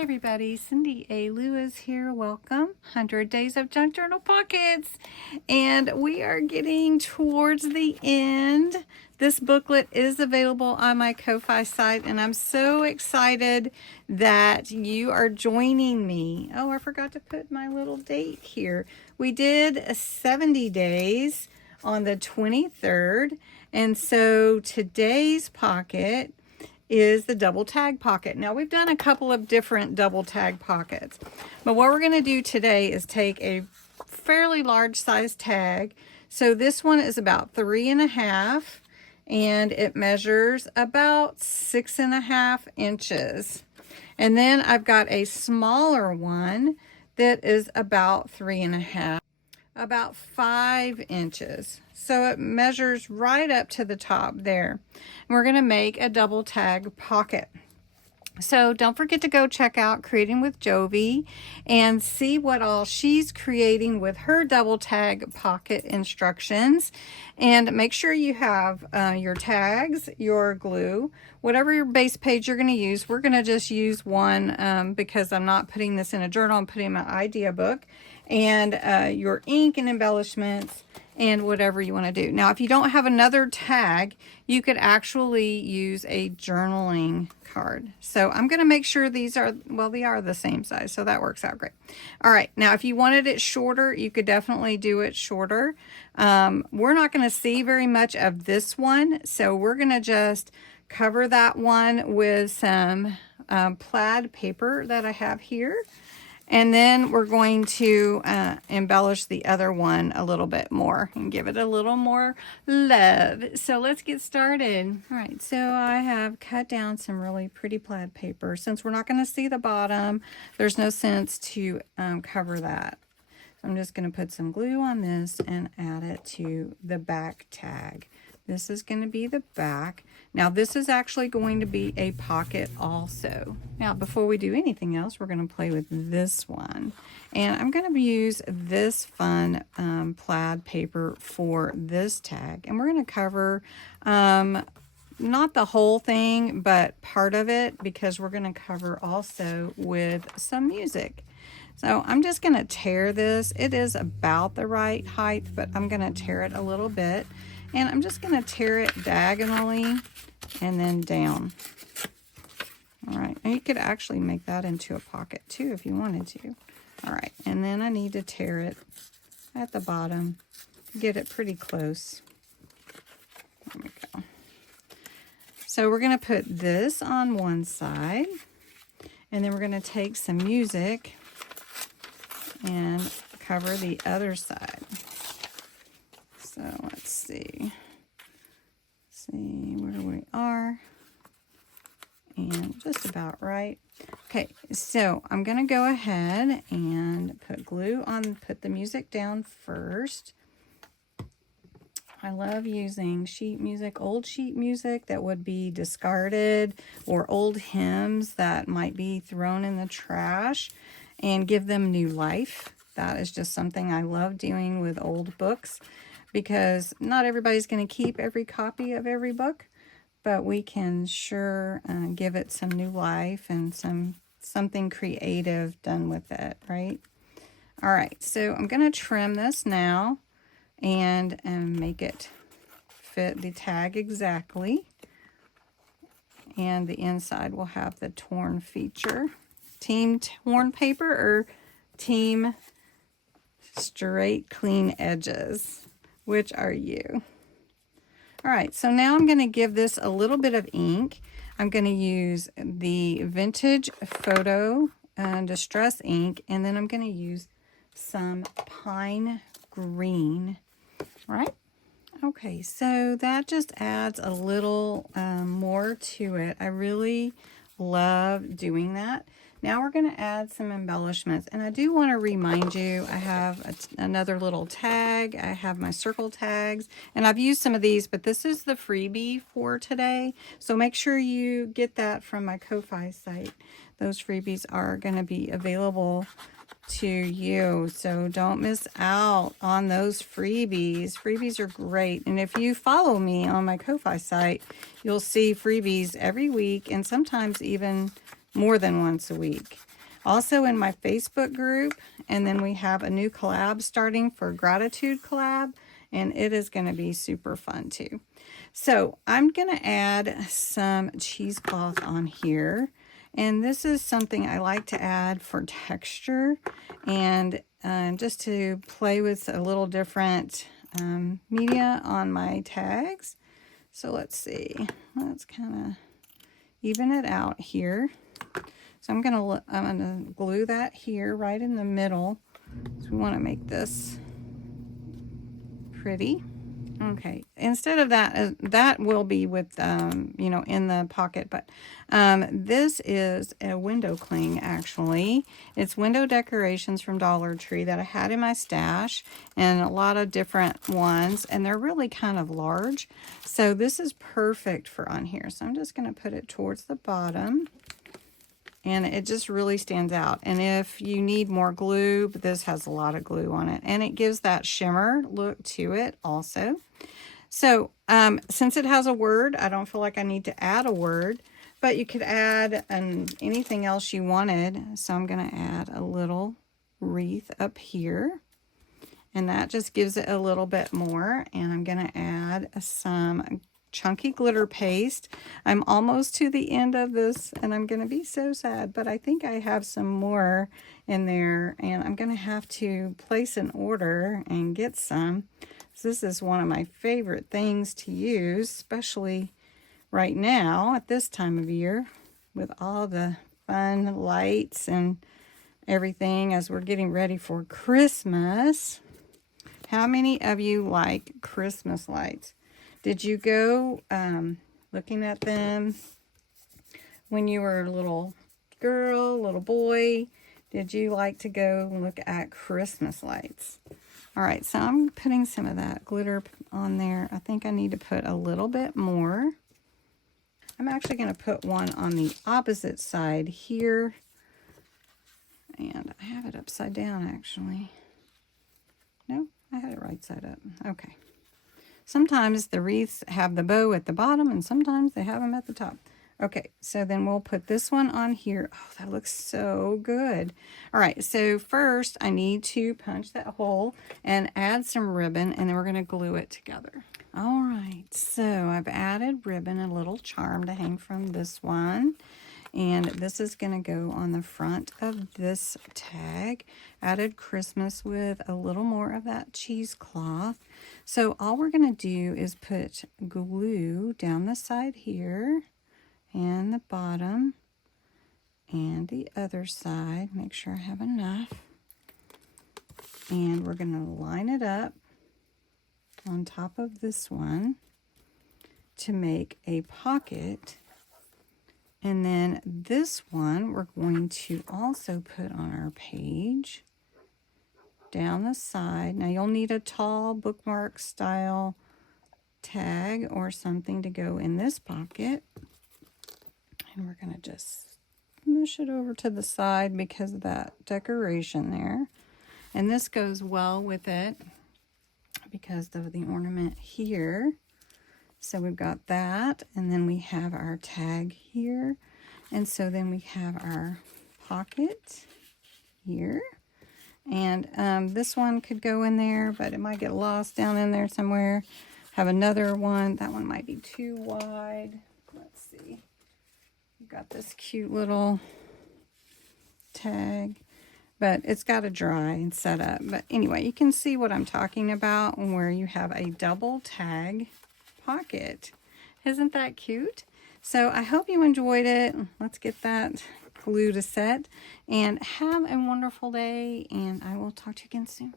Hey everybody, Cindy A. Lewis here. Welcome. 100 Days of Junk Journal Pockets. And we are getting towards the end. This booklet is available on my Ko-Fi site, and I'm so excited that you are joining me. Oh, I forgot to put my little date here. We did 70 days on the 23rd, and so today's pocket is the double tag pocket. Now we've done a couple of different double tag pockets, but what we're going to do today is take a fairly large size tag. So this one is about 3.5 and it measures about 6.5 inches. And then I've got a smaller one that is about 3.5, about 5 inches. So it measures right up to the top there. And we're going to make a double tag pocket. So don't forget to go check out Creating with Jovi and see what all she's creating with her double tag pocket instructions. And make sure you have your tags, your glue, whatever your base page you're going to use. We're going to just use one because I'm not putting this in a journal. I'm putting my idea book. And your ink and embellishments and whatever you want to do. Now, if you don't have another tag, you could actually use a journaling card. So I'm going to make sure these are, well, they are the same size, so that works out great. All right, now if you wanted it shorter, you could definitely do it shorter. We're not going to see very much of this one, so we're going to just cover that one with some plaid paper that I have here. And then we're going to embellish the other one a little bit more and give it a little more love. So let's get started. All right, so I have cut down some really pretty plaid paper. Since we're not going to see the bottom, there's no sense to cover that. So I'm just going to put some glue on this and add it to the back tag. This is going to be the back. Now this is actually going to be a pocket also. Now before we do anything else, we're going to play with this one. And I'm going to use this fun plaid paper for this tag. And we're going to cover not the whole thing, but part of it, because we're going to cover also with some music. So I'm just going to tear this. It is about the right height, but I'm going to tear it a little bit. And I'm just going to tear it diagonally and then down. All right, and you could actually make that into a pocket too if you wanted to. All right, and then I need to tear it at the bottom, get it pretty close. There we go. So we're going to put this on one side, and then we're going to take some music and cover the other side. So let's see where we are, and just about right. Okay, so I'm gonna go ahead and put glue on, put the music down first. I love using sheet music, old sheet music that would be discarded, or old hymns that might be thrown in the trash, and give them new life. That is just something I love doing with old books, because not everybody's going to keep every copy of every book, but we can sure give it some new life and something creative done with it, right? All right, so I'm going to trim this now and make it fit the tag exactly. And the inside will have the torn feature. Team torn paper or team straight clean edges? Which are you? All right, so now I'm going to give this a little bit of ink. I'm going to use the Vintage Photo Distress ink, and then I'm going to use some pine green. All right. Okay, so that just adds a little more to it. I really love doing that. Now we're going to add some embellishments, and I do want to remind you, I have another little tag. I have my circle tags, and I've used some of these, but this is the freebie for today. So make sure you get that from my Ko-Fi site. Those freebies are going to be available to you, so don't miss out on those freebies. Freebies are great, and if you follow me on my Ko-Fi site, you'll see freebies every week, and sometimes even more than once a week. also in my Facebook group. And then we have a new collab starting for gratitude collab, and it is going to be super fun too. So I'm going to add some cheesecloth on here. And this is something I like to add for texture and just to play with a little different media on my tags. So let's see. Let's kind of even it out here. So I'm gonna glue that here right in the middle. So we want to make this pretty. Okay, instead of that, that will be with, you know, in the pocket, but this is a window cling, actually. It's window decorations from Dollar Tree that I had in my stash, and a lot of different ones, and they're really kind of large. So this is perfect for on here. So I'm just going to put it towards the bottom, and it just really stands out. And if you need more glue, but this has a lot of glue on it, and it gives that shimmer look to it also. So since it has a word, I don't feel like I need to add a word, but you could add anything else you wanted. So I'm going to add a little wreath up here, and that just gives it a little bit more. And I'm going to add some chunky glitter paste. I'm almost to the end of this, and I'm going to be so sad, but I think I have some more in there, and I'm going to have to place an order and get some. This is one of my favorite things to use, especially right now at this time of year with all the fun lights and everything as we're getting ready for Christmas. How many of you like Christmas lights? Did you go looking at them when you were a little girl, little boy? Did you like to go look at Christmas lights? All right, so I'm putting some of that glitter on there. I think I need to put a little bit more. I'm actually going to put one on the opposite side here. And I have it upside down, actually. No, I had it right side up. Okay. Sometimes the wreaths have the bow at the bottom, and sometimes they have them at the top. Okay, so then we'll put this one on here. Oh, that looks so good. All right, so first I need to punch that hole and add some ribbon, and then we're going to glue it together. All right, so I've added ribbon, a little charm to hang from this one. And this is going to go on the front of this tag. Added Christmas with a little more of that cheesecloth. So all we're going to do is put glue down the side here and the bottom and the other side. Make sure I have enough. And we're going to line it up on top of this one to make a pocket. And then this one we're going to also put on our page down the side. Now you'll need a tall bookmark style tag or something to go in this pocket. And we're going to just mush it over to the side because of that decoration there. And this goes well with it because of the ornament here. So we've got that, and then we have our tag here. And so then we have our pocket here. And this one could go in there, but it might get lost down in there somewhere. Have another one. That one might be too wide. Let's see. We've got this cute little tag, but it's got to dry and set up. But anyway, you can see what I'm talking about where you have a double tag pocket. Isn't that cute? So I hope you enjoyed it. Let's get that glue to set, and have a wonderful day, and I will talk to you again soon.